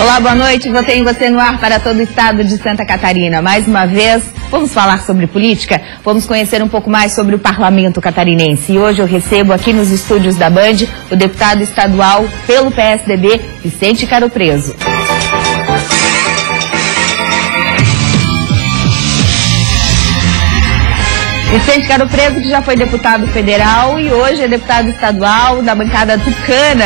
Olá, boa noite. Votei em você no ar para todo o estado de Santa Catarina. Mais uma vez, vamos falar sobre política? Vamos conhecer um pouco mais sobre o parlamento catarinense. E hoje eu recebo aqui nos estúdios da Band o deputado estadual pelo PSDB, Vicente Caro Preso. Vicente Caro Preso, que já foi deputado federal e hoje é deputado estadual da bancada tucana,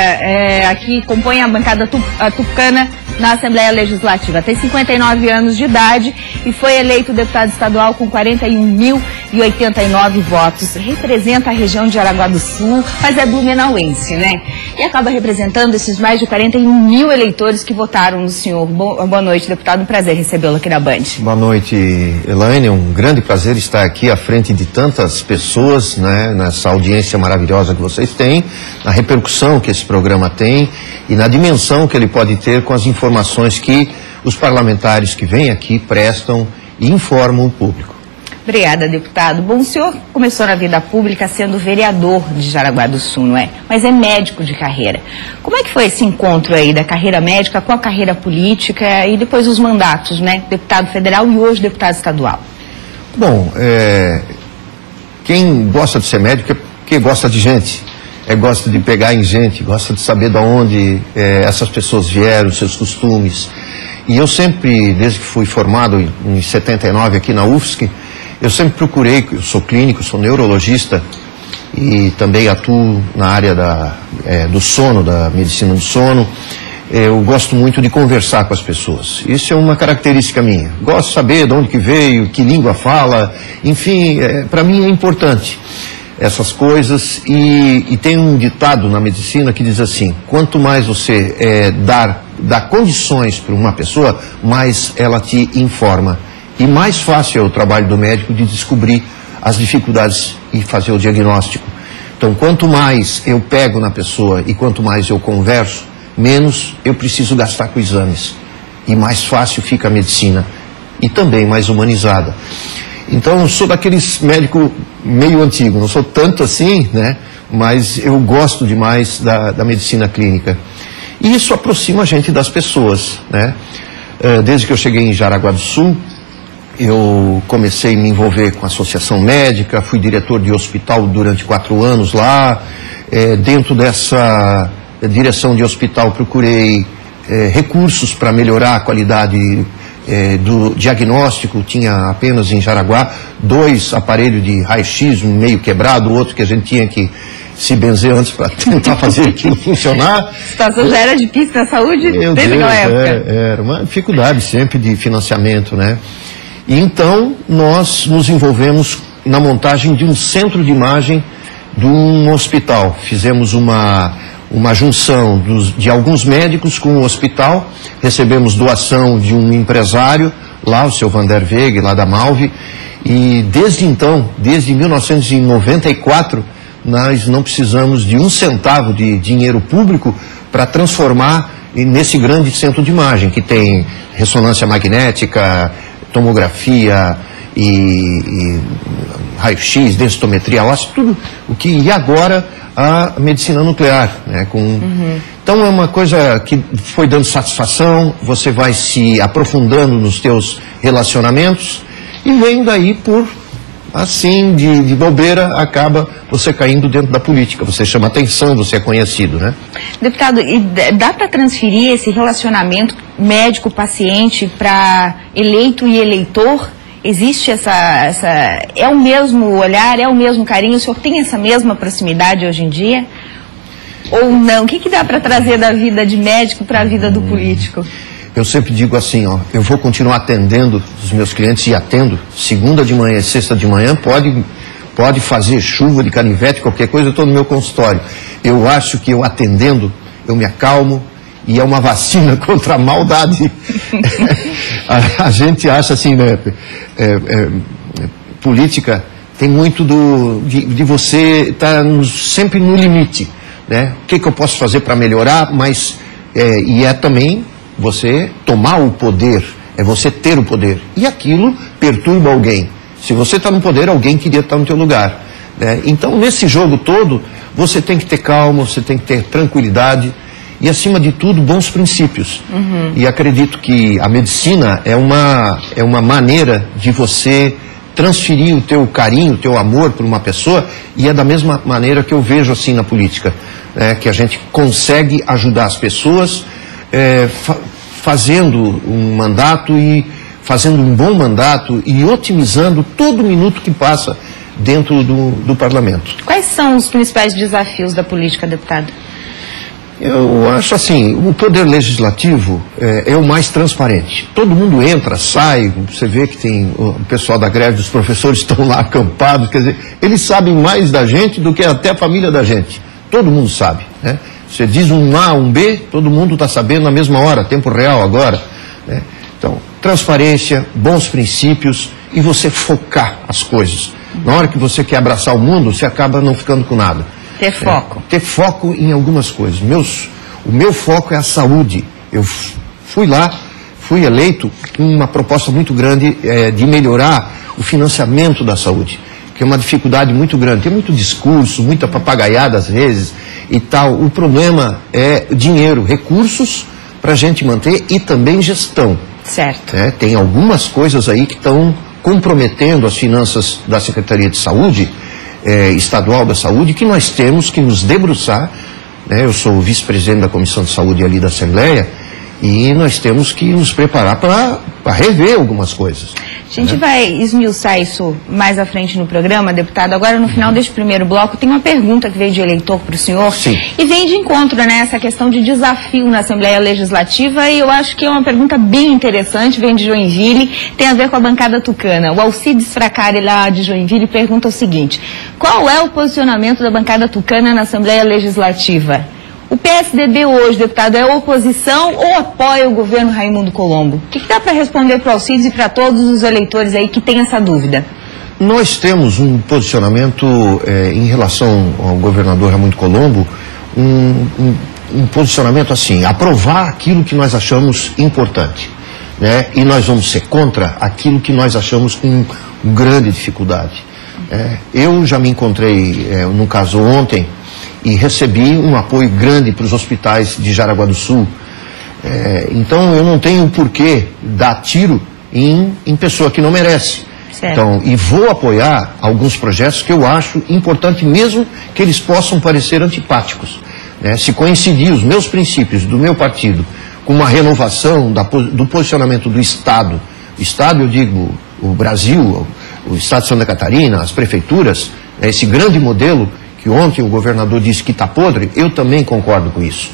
aqui compõe a bancada tucana na Assembleia Legislativa. Tem 59 anos de idade e foi eleito deputado estadual com 41.089 votos. Representa a região de Araguá do Sul, mas é blumenauense, né? E acaba representando esses mais de 41 mil eleitores que votaram no senhor. Boa noite, deputado. Um prazer recebê-lo aqui na Band. Boa noite, Elaine. Um grande prazer estar aqui à frente de tantas pessoas, né, nessa audiência maravilhosa que vocês têm, na repercussão que esse programa tem e na dimensão que ele pode ter com as informações que os parlamentares que vêm aqui prestam e informam o público. Obrigada, deputado. Bom, o senhor começou na vida pública sendo vereador de Jaraguá do Sul, não é? Mas é médico de carreira. Como é que foi esse encontro aí da carreira médica com a carreira política e depois os mandatos, né? Deputado federal e hoje deputado estadual. Bom, quem gosta de ser médico é porque gosta de gente. Gosta de pegar em gente, gosta de saber de onde essas pessoas vieram, seus costumes. E eu sempre, desde que fui formado em 79 aqui na UFSC, eu sempre procurei, eu sou clínico, sou neurologista e também atuo na área do sono, da medicina do sono. Eu gosto muito de conversar com as pessoas. Isso é uma característica minha. Gosto de saber de onde que veio, que língua fala, enfim, para mim é importante essas coisas. E tem um ditado na medicina que diz assim: quanto mais você dá condições para uma pessoa, mais ela te informa. E mais fácil é o trabalho do médico de descobrir as dificuldades e fazer o diagnóstico. Então, quanto mais eu pego na pessoa e quanto mais eu converso, menos eu preciso gastar com exames. E mais fácil fica a medicina. E também mais humanizada. Então, eu sou daqueles médicos meio antigo, não sou tanto assim, né? Mas eu gosto demais da medicina clínica. E isso aproxima a gente das pessoas, né? Desde que eu cheguei em Jaraguá do Sul, eu comecei a me envolver com a associação médica, fui diretor de hospital durante 4 anos lá. Dentro dessa direção de hospital procurei recursos para melhorar a qualidade do diagnóstico. Tinha apenas em Jaraguá 2 aparelhos de raio-x, um meio quebrado, o outro que a gente tinha que se benzer antes para tentar fazer aquilo funcionar. A situação já era difícil na saúde desde aquela época? Era uma dificuldade sempre de financiamento, né? E então nós nos envolvemos na montagem de um centro de imagem de um hospital. Fizemos uma junção de alguns médicos com o hospital, recebemos doação de um empresário, lá o seu Vander Veg, lá da Malve, e desde então, desde 1994, nós não precisamos de um centavo de dinheiro público para transformar nesse grande centro de imagem, que tem ressonância magnética, tomografia e raio-x, densitometria óssea, tudo o que... E agora a medicina nuclear, né? Então é uma coisa que foi dando satisfação, você vai se aprofundando nos teus relacionamentos e vem daí por, assim, de bobeira, acaba você caindo dentro da política, você chama atenção, você é conhecido, né? Deputado, e dá para transferir esse relacionamento médico-paciente para eleito e eleitor? Existe é o mesmo olhar, é o mesmo carinho? O senhor tem essa mesma proximidade hoje em dia? Ou não? O que dá para trazer da vida de médico para a vida do político? Eu sempre digo assim, ó, eu vou continuar atendendo os meus clientes e atendo segunda de manhã e sexta de manhã, pode fazer chuva de canivete, qualquer coisa, eu estou no meu consultório. Eu acho que eu atendendo, eu me acalmo e é uma vacina contra a maldade. A gente acha assim, né, política tem muito de você estar sempre no limite, né? O que eu posso fazer para melhorar, mas e também você tomar o poder, é você ter o poder. E aquilo perturba alguém. Se você está no poder, alguém queria estar no teu lugar, né? Então, nesse jogo todo, você tem que ter calma, você tem que ter tranquilidade e, acima de tudo, bons princípios. E acredito que a medicina é uma maneira de você transferir o teu carinho, o teu amor por uma pessoa, e é da mesma maneira que eu vejo assim na política, que a gente consegue ajudar as pessoas fazendo um mandato e fazendo um bom mandato e otimizando todo minuto que passa dentro do parlamento. Quais são os principais desafios da política, deputado? Eu acho assim, o poder legislativo é o mais transparente. Todo mundo entra, sai, você vê que tem o pessoal da greve dos professores estão lá acampados, quer dizer, eles sabem mais da gente do que até a família da gente. Todo mundo sabe, né? Você diz um A, um B, todo mundo está sabendo na mesma hora, tempo real agora, né? Então, transparência, bons princípios e você focar as coisas. Na hora que você quer abraçar o mundo, você acaba não ficando com nada. Ter foco. Ter foco em algumas coisas. O meu foco é a saúde. Eu fui lá, fui eleito com uma proposta muito grande de melhorar o financiamento da saúde, que é uma dificuldade muito grande. Tem muito discurso, muita papagaiada às vezes e tal. O problema é dinheiro, recursos para a gente manter e também gestão. Certo. Tem algumas coisas aí que estão comprometendo as finanças da Secretaria de Saúde, Estadual da Saúde, que nós temos que nos debruçar, né? Eu sou o vice-presidente da Comissão de Saúde ali da Assembleia e nós temos que nos preparar para rever algumas coisas. A gente vai esmiuçar isso mais à frente no programa, deputado. Agora, no final deste primeiro bloco, tem uma pergunta que veio de eleitor para o senhor. Sim. E vem de encontro, né, essa questão de desafio na Assembleia Legislativa, e eu acho que é uma pergunta bem interessante, vem de Joinville, tem a ver com a bancada tucana. O Alcides Fracari, lá de Joinville, pergunta o seguinte: qual é o posicionamento da bancada tucana na Assembleia Legislativa? O PSDB hoje, deputado, é oposição ou apoia o governo Raimundo Colombo? O que dá para responder para o Alcides e para todos os eleitores aí que têm essa dúvida? Nós temos um posicionamento em relação ao governador Raimundo Colombo, um posicionamento assim, aprovar aquilo que nós achamos importante, né? E nós vamos ser contra aquilo que nós achamos com grande dificuldade. Eu já me encontrei, no caso ontem, e recebi um apoio grande para os hospitais de Jaraguá do Sul. Então eu não tenho por que dar tiro em pessoa que não merece. Certo. Então, e vou apoiar alguns projetos que eu acho importante, mesmo que eles possam parecer antipáticos, né? Se coincidir os meus princípios do meu partido com uma renovação do posicionamento do Estado, eu digo o Brasil, o Estado de Santa Catarina, as prefeituras, esse grande modelo que ontem o governador disse que está podre, eu também concordo com isso.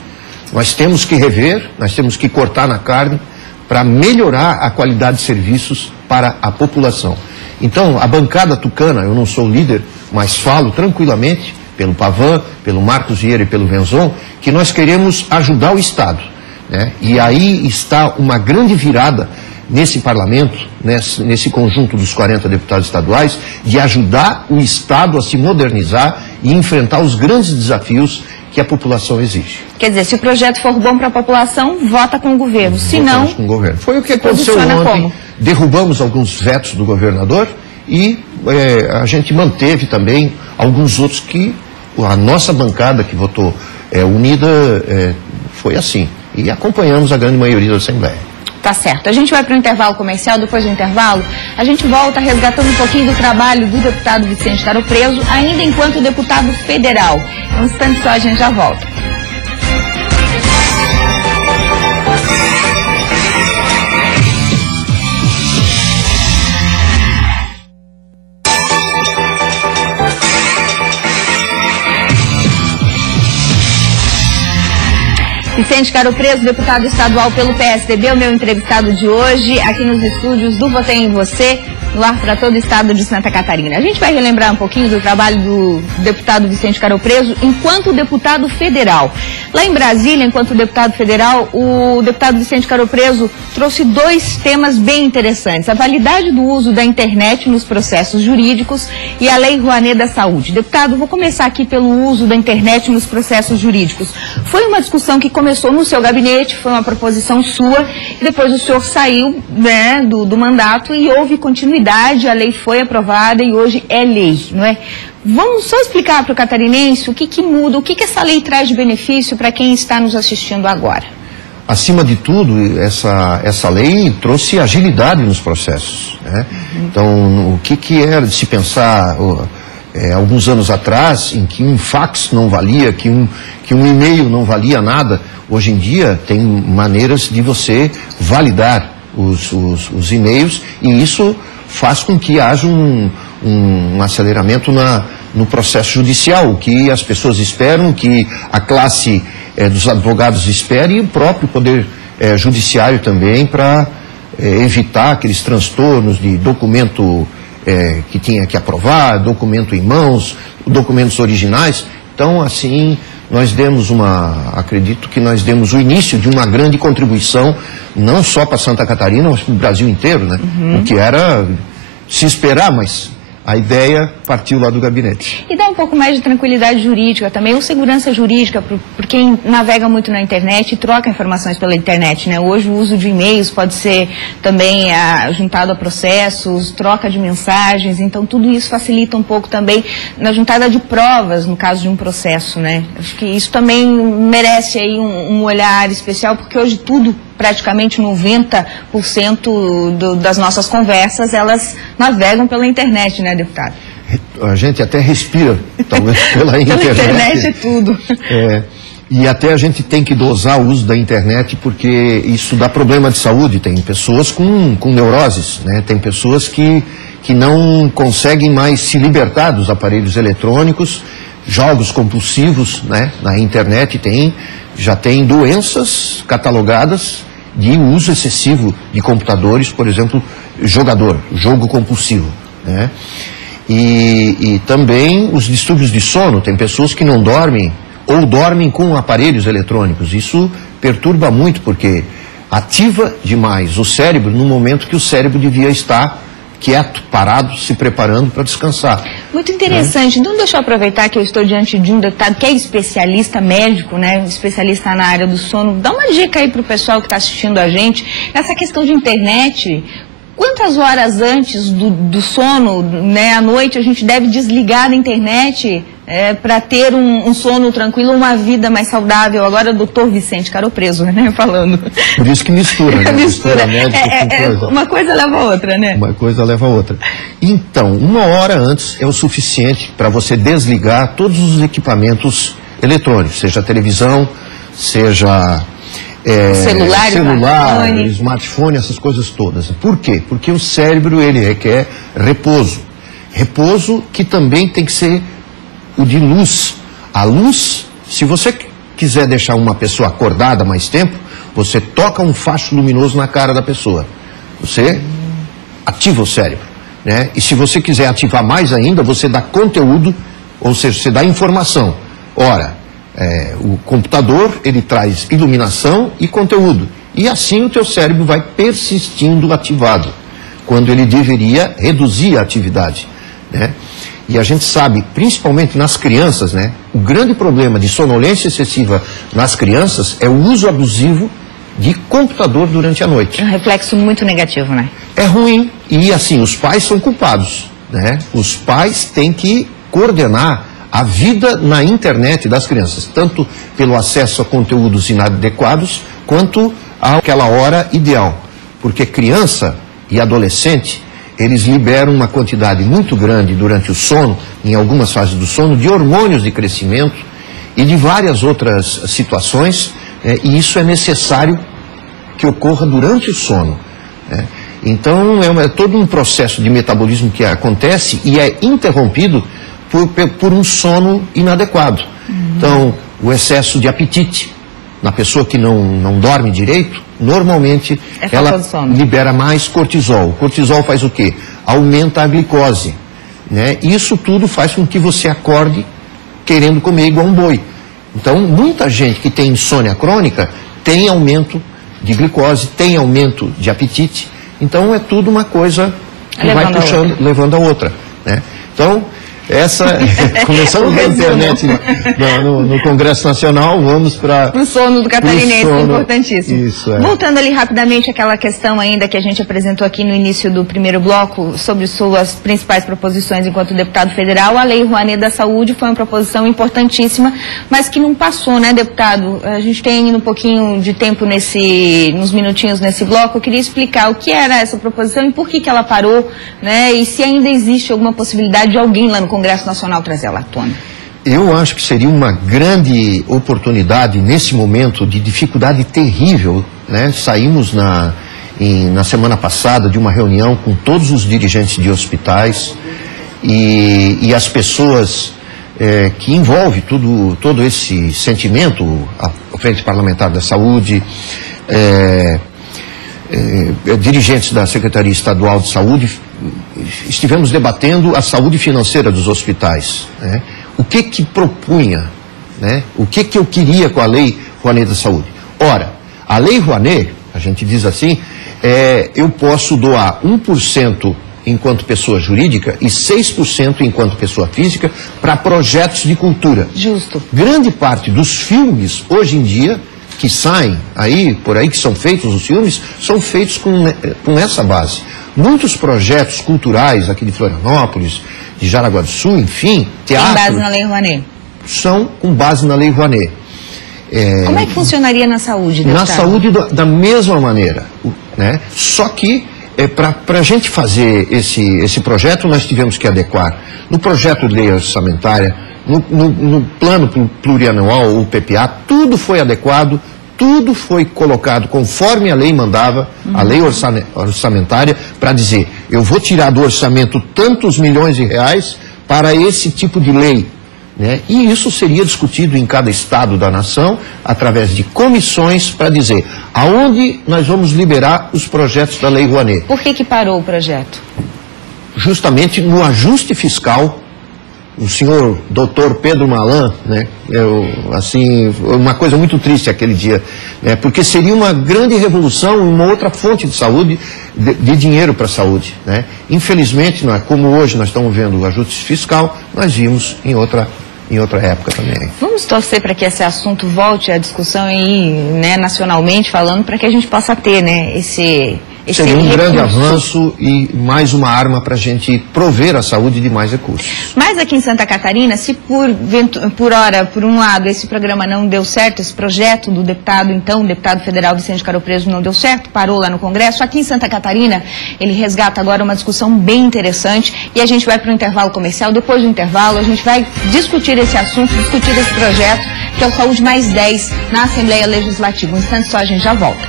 Nós temos que rever, nós temos que cortar na carne para melhorar a qualidade de serviços para a população. Então, a bancada tucana, eu não sou líder, mas falo tranquilamente, pelo Pavan, pelo Marcos Vieira e pelo Venzon, que nós queremos ajudar o Estado, né? E aí está uma grande virada nesse parlamento, nesse conjunto dos 40 deputados estaduais, de ajudar o Estado a se modernizar e enfrentar os grandes desafios que a população exige. Quer dizer, se o projeto for bom para a população, vota com o governo. Se não, com o governo. Foi o que aconteceu ontem. Como? Derrubamos alguns vetos do governador e a gente manteve também alguns outros que a nossa bancada que votou unida foi assim. E acompanhamos a grande maioria da Assembleia. Tá certo. A gente vai para o intervalo comercial. Depois do intervalo, a gente volta resgatando um pouquinho do trabalho do deputado Vicente Caro Preso, ainda enquanto deputado federal. Em um instante só a gente já volta. Vicente Caro Preso, deputado estadual pelo PSDB, o meu entrevistado de hoje, aqui nos estúdios do Votei em Você, no ar para todo o estado de Santa Catarina. A gente vai relembrar um pouquinho do trabalho do deputado Vicente Caro Preso enquanto deputado federal. Lá em Brasília, enquanto deputado federal, o deputado Vicente Caro Preso trouxe dois temas bem interessantes: a validade do uso da internet nos processos jurídicos e a Lei Rouanet da Saúde. Deputado, vou começar aqui pelo uso da internet nos processos jurídicos. Foi uma discussão que começou no seu gabinete, foi uma proposição sua, e depois o senhor saiu, né, do mandato e houve continuidade, a lei foi aprovada e hoje é lei, não é? Vamos só explicar para o catarinense o que muda, o que essa lei traz de benefício para quem está nos assistindo agora. Acima de tudo, essa lei trouxe agilidade nos processos, né? Então, o que era de se pensar alguns anos atrás, em que um fax não valia, que um e-mail não valia nada, hoje em dia tem maneiras de você validar os e-mails, e isso faz com que haja um aceleramento no processo judicial, o que as pessoas esperam, que a classe dos advogados espere, e o próprio Poder Judiciário também, para evitar aqueles transtornos de documento que tinha que aprovar, documento em mãos, documentos originais. Então, assim, acredito que nós demos o início de uma grande contribuição, não só para Santa Catarina, mas para o Brasil inteiro, né? O que era se esperar, mas a ideia partiu lá do gabinete. E dá um pouco mais de tranquilidade jurídica também, ou segurança jurídica para quem navega muito na internet e troca informações pela internet, né? Hoje o uso de e-mails pode ser também juntado a processos, troca de mensagens, então tudo isso facilita um pouco também na juntada de provas, no caso de um processo, né? Acho que isso também merece aí um olhar especial, porque hoje tudo, praticamente 90% das nossas conversas, elas navegam pela internet, né, deputado? A gente até respira, talvez, pela internet. Pela internet é tudo. E até a gente tem que dosar o uso da internet, porque isso dá problema de saúde. Tem pessoas com neuroses, né? Tem pessoas que não conseguem mais se libertar dos aparelhos eletrônicos, jogos compulsivos, né? Na internet já tem doenças catalogadas de uso excessivo de computadores, por exemplo, jogo compulsivo, né? E também os distúrbios de sono. Tem pessoas que não dormem ou dormem com aparelhos eletrônicos. Isso perturba muito, porque ativa demais o cérebro no momento que o cérebro devia estar quieto, parado, se preparando para descansar. Muito interessante. Então, deixa eu aproveitar que eu estou diante de um deputado que é especialista médico, né? Especialista na área do sono. Dá uma dica aí para o pessoal que está assistindo a gente. Essa questão de internet, quantas horas antes do sono, né, à noite, a gente deve desligar da internet para ter um sono tranquilo, uma vida mais saudável? Agora, doutor Vicente Caropreso, né, falando. Por isso que mistura, né? mistura médico com coisa. Uma coisa leva a outra, né? Uma coisa leva a outra. Então, 1 hora antes é o suficiente para você desligar todos os equipamentos eletrônicos, seja televisão, seja celular, smartphone, essas coisas todas. Por quê? Porque o cérebro, ele requer repouso. Repouso que também tem que ser o de luz. A luz, se você quiser deixar uma pessoa acordada mais tempo, você toca um facho luminoso na cara da pessoa. Você ativa o cérebro, né? E se você quiser ativar mais ainda, você dá conteúdo, ou seja, você dá informação. Ora, o computador, ele traz iluminação e conteúdo. E assim o teu cérebro vai persistindo ativado, quando ele deveria reduzir a atividade, né? E a gente sabe, principalmente nas crianças, né? O grande problema de sonolência excessiva nas crianças é o uso abusivo de computador durante a noite. É um reflexo muito negativo, né? É ruim. E assim, os pais são culpados, né? Os pais têm que coordenar a vida na internet das crianças, tanto pelo acesso a conteúdos inadequados, quanto àquela hora ideal. Porque criança e adolescente, eles liberam uma quantidade muito grande durante o sono, em algumas fases do sono, de hormônios de crescimento e de várias outras situações, e isso é necessário que ocorra durante o sono, né? Então, é todo um processo de metabolismo que acontece e é interrompido por um sono inadequado. Então, o excesso de apetite na pessoa que não dorme direito, normalmente ela libera mais cortisol. O cortisol faz o quê? Aumenta a glicose, né? Isso tudo faz com que você acorde querendo comer igual um boi. Então, muita gente que tem insônia crônica tem aumento de glicose, tem aumento de apetite. Então, é tudo uma coisa que vai puxando, levando a outra, né? Então, Essa, começamos na internet, no Congresso Nacional, vamos para... O sono do catarinense, importantíssimo. Isso, é. Voltando ali rapidamente àquela questão ainda que a gente apresentou aqui no início do primeiro bloco, sobre suas principais proposições enquanto deputado federal, a Lei Rouanet da Saúde foi uma proposição importantíssima, mas que não passou, né, deputado? A gente tem ainda um pouquinho de tempo nos minutinhos nesse bloco. Eu queria explicar o que era essa proposição e por que ela parou, né, e se ainda existe alguma possibilidade de alguém lá no Congresso Nacional trazer ela à tona. Eu acho que seria uma grande oportunidade nesse momento de dificuldade terrível, né? Saímos na semana passada de uma reunião com todos os dirigentes de hospitais e as pessoas que envolve todo esse sentimento, a Frente Parlamentar da Saúde, dirigentes da Secretaria Estadual de Saúde, estivemos debatendo a saúde financeira dos hospitais, né? O que propunha, né? O que eu queria com a Lei Rouanet da Saúde? Ora, a Lei Rouanet, a gente diz assim, eu posso doar 1% enquanto pessoa jurídica e 6% enquanto pessoa física para projetos de cultura. Justo. Grande parte dos filmes, hoje em dia, que saem por aí, que são feitos os filmes, são feitos com essa base. Muitos projetos culturais aqui de Florianópolis, de Jaraguá do Sul, enfim, teatro... Tem base na Lei Rouanet? São com base na Lei Rouanet. Como é que funcionaria na saúde, deputado? Na saúde da mesma maneira, né? Só que, para a gente fazer esse projeto, nós tivemos que adequar no projeto de lei orçamentária, no plano plurianual, o PPA, tudo foi adequado, tudo foi colocado conforme a lei mandava, a lei orçamentária, para dizer, eu vou tirar do orçamento tantos milhões de reais para esse tipo de lei, né? E isso seria discutido em cada estado da nação, através de comissões, para dizer aonde nós vamos liberar os projetos da Lei Rouanet. Por que parou o projeto? Justamente no ajuste fiscal. O senhor doutor Pedro Malan, né, uma coisa muito triste aquele dia, né, porque seria uma grande revolução, uma outra fonte de saúde, de dinheiro para a saúde, né. Infelizmente, como hoje nós estamos vendo o ajuste fiscal, nós vimos em outra época também. Vamos torcer para que esse assunto volte à discussão aí, né, nacionalmente falando, para que a gente possa ter, né, seria um grande avanço e mais uma arma para a gente prover a saúde de mais recursos. Mas aqui em Santa Catarina, se por um lado, esse programa não deu certo, esse projeto do deputado federal Vicente Caro Preso não deu certo, parou lá no Congresso, aqui em Santa Catarina, ele resgata agora uma discussão bem interessante e a gente vai para o intervalo comercial. Depois do intervalo, a gente vai discutir esse assunto, discutir esse projeto, que é o Saúde Mais 10, na Assembleia Legislativa. Um instante só, a gente já volta.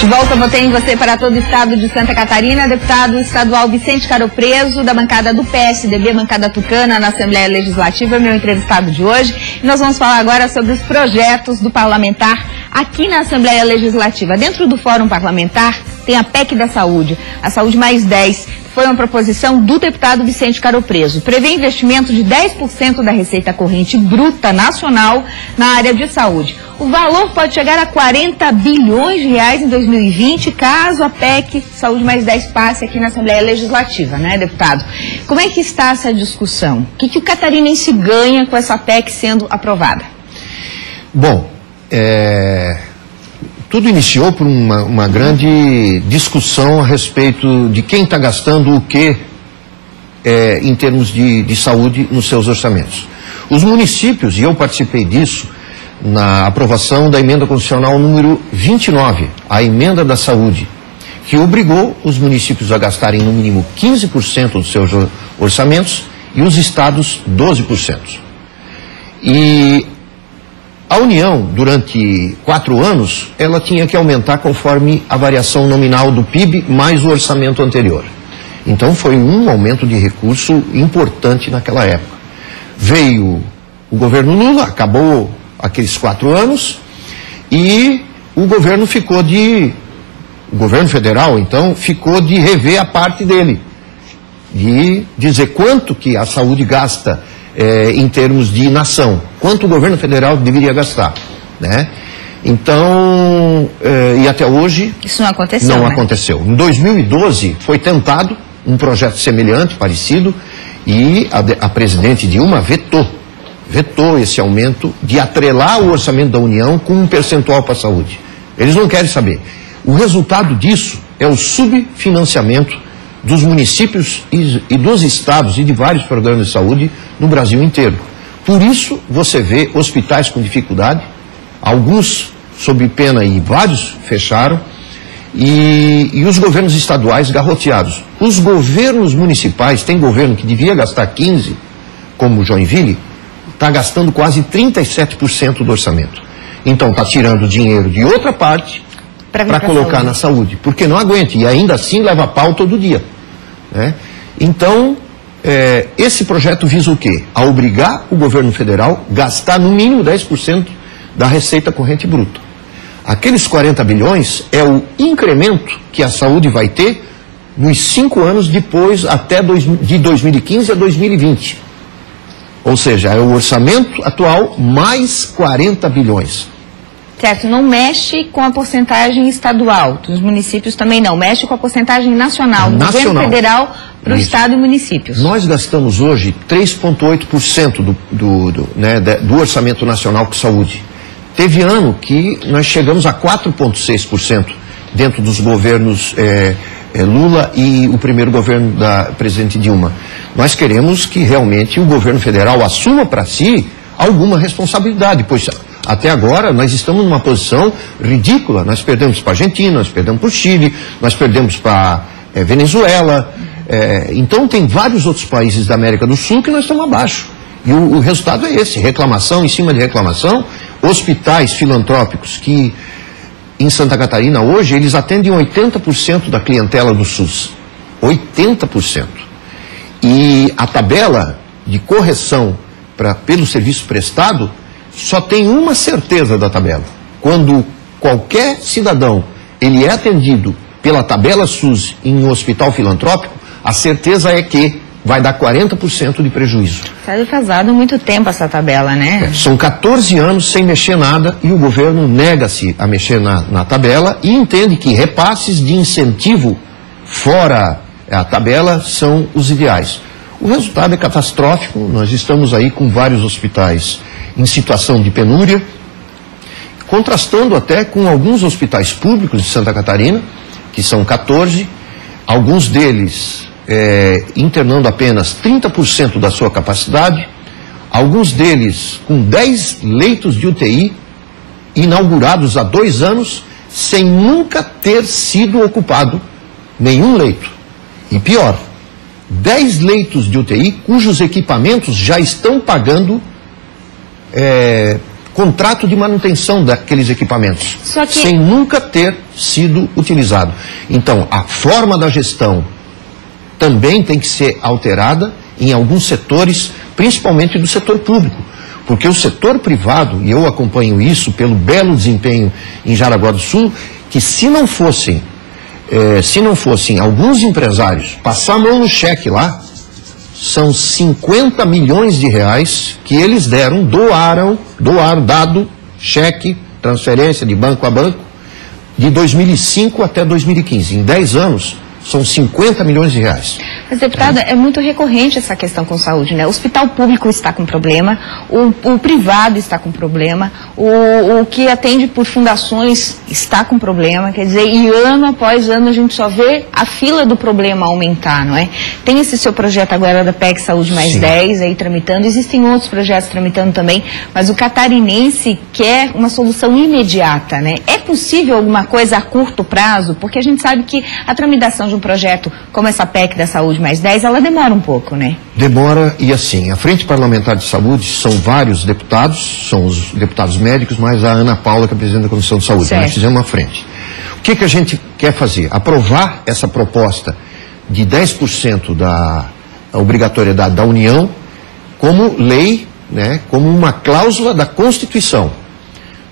De volta, votei em você para todo o estado de Santa Catarina, deputado estadual Vicente Caro Preso, da bancada do PSDB, bancada tucana, na Assembleia Legislativa, meu entrevistado de hoje. E nós vamos falar agora sobre os projetos do parlamentar aqui na Assembleia Legislativa. Dentro do Fórum Parlamentar tem a PEC da Saúde, a Saúde Mais 10. Foi uma proposição do deputado Vicente Caro Preso. Prevê investimento de 10% da receita corrente bruta nacional na área de saúde. O valor pode chegar a 40 bilhões de reais em 2020, caso a PEC Saúde Mais 10 passe aqui na Assembleia Legislativa, né, deputado? Como é que está essa discussão? O que o catarinense ganha com essa PEC sendo aprovada? Bom, tudo iniciou por uma grande discussão a respeito de quem está gastando o que em termos de saúde nos seus orçamentos. Os municípios, e eu participei disso, na aprovação da emenda constitucional número 29, a emenda da saúde, que obrigou os municípios a gastarem no mínimo 15% dos seus orçamentos e os estados 12%. E a União, durante 4 anos, ela tinha que aumentar conforme a variação nominal do PIB mais o orçamento anterior. Então foi um aumento de recurso importante naquela época. Veio o governo Lula, acabou aqueles 4 anos, e o governo federal, então, ficou de rever a parte dele. de dizer quanto que a saúde gasta em termos de nação, quanto o governo federal deveria gastar, né? Então, e até hoje... Isso não aconteceu, Não né? aconteceu. Em 2012 foi tentado um projeto semelhante, parecido, e a presidente Dilma vetou esse aumento de atrelar o orçamento da União com um percentual para a saúde. Eles não querem saber. O resultado disso é o subfinanciamento dos municípios e dos estados e de vários programas de saúde no Brasil inteiro. Por isso, você vê hospitais com dificuldade, alguns sob pena e vários fecharam, e os governos estaduais garroteados. Os governos municipais, tem governo que devia gastar 15%, como Joinville, está gastando quase 37% do orçamento. Então está tirando dinheiro de outra parte para colocar na saúde, porque não aguenta, e ainda assim leva pau todo dia, né? Então, esse projeto visa o quê? A obrigar o governo federal a gastar no mínimo 10% da receita corrente bruta. Aqueles 40 bilhões é o incremento que a saúde vai ter nos 5 anos depois, de 2015 a 2020. Ou seja, é o orçamento atual mais 40 bilhões. Certo, não mexe com a porcentagem estadual, dos municípios também não, mexe com a porcentagem nacional, do governo federal para o estado e municípios. Nós gastamos hoje 3,8% do orçamento nacional com saúde. Teve ano que nós chegamos a 4,6% dentro dos governos Lula e o primeiro governo da presidente Dilma. Nós queremos que realmente o governo federal assuma para si alguma responsabilidade, pois até agora nós estamos numa posição ridícula. Nós perdemos para a Argentina, nós perdemos para o Chile, nós perdemos para Venezuela. Então tem vários outros países da América do Sul que nós estamos abaixo. E o resultado é esse, reclamação em cima de reclamação. Hospitais filantrópicos que em Santa Catarina hoje eles atendem 80% da clientela do SUS. 80%. E a tabela de correção pelo serviço prestado só tem uma certeza da tabela. Quando qualquer cidadão ele é atendido pela tabela SUS em um hospital filantrópico, a certeza é que vai dar 40% de prejuízo. Está defasado há muito tempo essa tabela, né? São 14 anos sem mexer nada e o governo nega-se a mexer na tabela e entende que repasses de incentivo fora a tabela são os ideais. O resultado é catastrófico. Nós estamos aí com vários hospitais em situação de penúria, contrastando até com alguns hospitais públicos de Santa Catarina, que são 14, alguns deles internando apenas 30% da sua capacidade, alguns deles com 10 leitos de UTI, inaugurados há 2 anos, sem nunca ter sido ocupado nenhum leito. E pior, 10 leitos de UTI cujos equipamentos já estão pagando contrato de manutenção daqueles equipamentos, sem nunca ter sido utilizado. Então, a forma da gestão também tem que ser alterada em alguns setores, principalmente do setor público, porque o setor privado, e eu acompanho isso pelo belo desempenho em Jaraguá do Sul, que se não fossem alguns empresários passar a mão no cheque lá, são 50 milhões de reais que eles doaram, dado cheque, transferência de banco a banco, de 2005 até 2015. Em 10 anos, são 50 milhões de reais. Mas, deputada, é muito recorrente essa questão com saúde, né? O hospital público está com problema, o privado está com problema, o que atende por fundações está com problema, quer dizer, e ano após ano a gente só vê a fila do problema aumentar, não é? Tem esse seu projeto agora da PEC Saúde Mais 10 aí tramitando, existem outros projetos tramitando também, mas o catarinense quer uma solução imediata, né? É possível alguma coisa a curto prazo? Porque a gente sabe que a tramitação de um projeto como essa PEC da Saúde Mais 10, ela demora um pouco, né? Demora, e assim, a Frente Parlamentar de Saúde são vários deputados, são os deputados médicos, mais a Ana Paula, que é a presidente da Comissão de Saúde. Nós fizemos uma frente. O que a gente quer fazer? Aprovar essa proposta de 10% da obrigatoriedade da União como lei, né, como uma cláusula da Constituição.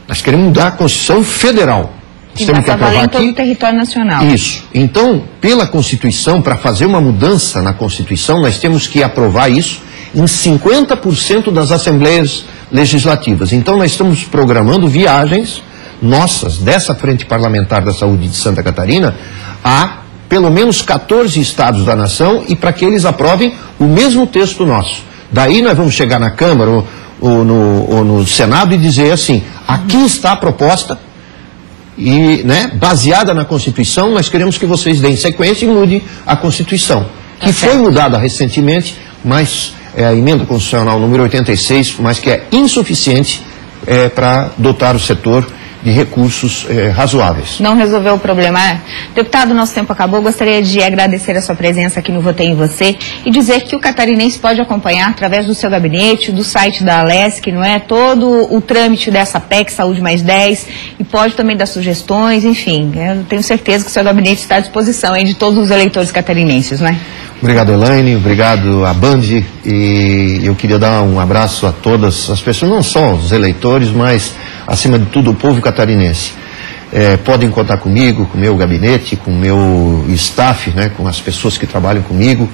Nós queremos mudar a Constituição Federal. Que vai valer em todo o território nacional. Isso. Então, pela Constituição, para fazer uma mudança na Constituição, nós temos que aprovar isso em 50% das assembleias legislativas. Então, nós estamos programando viagens nossas, dessa Frente Parlamentar da Saúde de Santa Catarina, a pelo menos 14 estados da nação e para que eles aprovem o mesmo texto nosso. Daí nós vamos chegar na Câmara ou no Senado e dizer assim, aqui está a proposta e, baseada na Constituição, nós queremos que vocês deem sequência e mudem a Constituição, que foi mudada recentemente, mas é a emenda constitucional número 86, mas que é insuficiente para dotar o setor de recursos razoáveis. Não resolveu o problema. Deputado, nosso tempo acabou. Gostaria de agradecer a sua presença aqui no Votei em Você e dizer que o catarinense pode acompanhar através do seu gabinete, do site da Alesc, todo o trâmite dessa PEC Saúde Mais 10 e pode também dar sugestões, enfim. Eu tenho certeza que o seu gabinete está à disposição de todos os eleitores catarinenses, Obrigado, Elaine, obrigado à Band, e eu queria dar um abraço a todas as pessoas, não só os eleitores, mas acima de tudo o povo catarinense. Podem contar comigo, com o meu gabinete, com o meu staff, com as pessoas que trabalham comigo,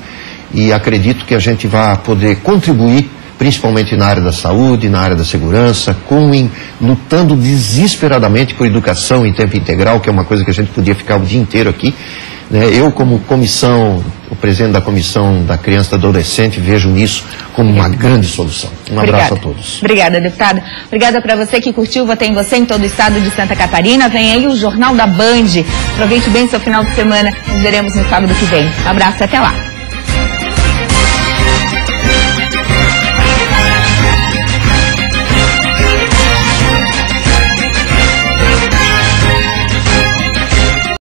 e acredito que a gente vai poder contribuir, principalmente na área da saúde, na área da segurança, lutando desesperadamente por educação em tempo integral, que é uma coisa que a gente podia ficar o dia inteiro aqui. Eu, como comissão, o presidente da Comissão da Criança e do Adolescente, vejo nisso como uma grande solução. Um abraço a todos. Obrigada, deputada. Obrigada para você que curtiu o Votei em Você em todo o estado de Santa Catarina. Vem aí o Jornal da Band. Aproveite bem seu final de semana. Nos veremos no sábado que vem. Um abraço e até lá.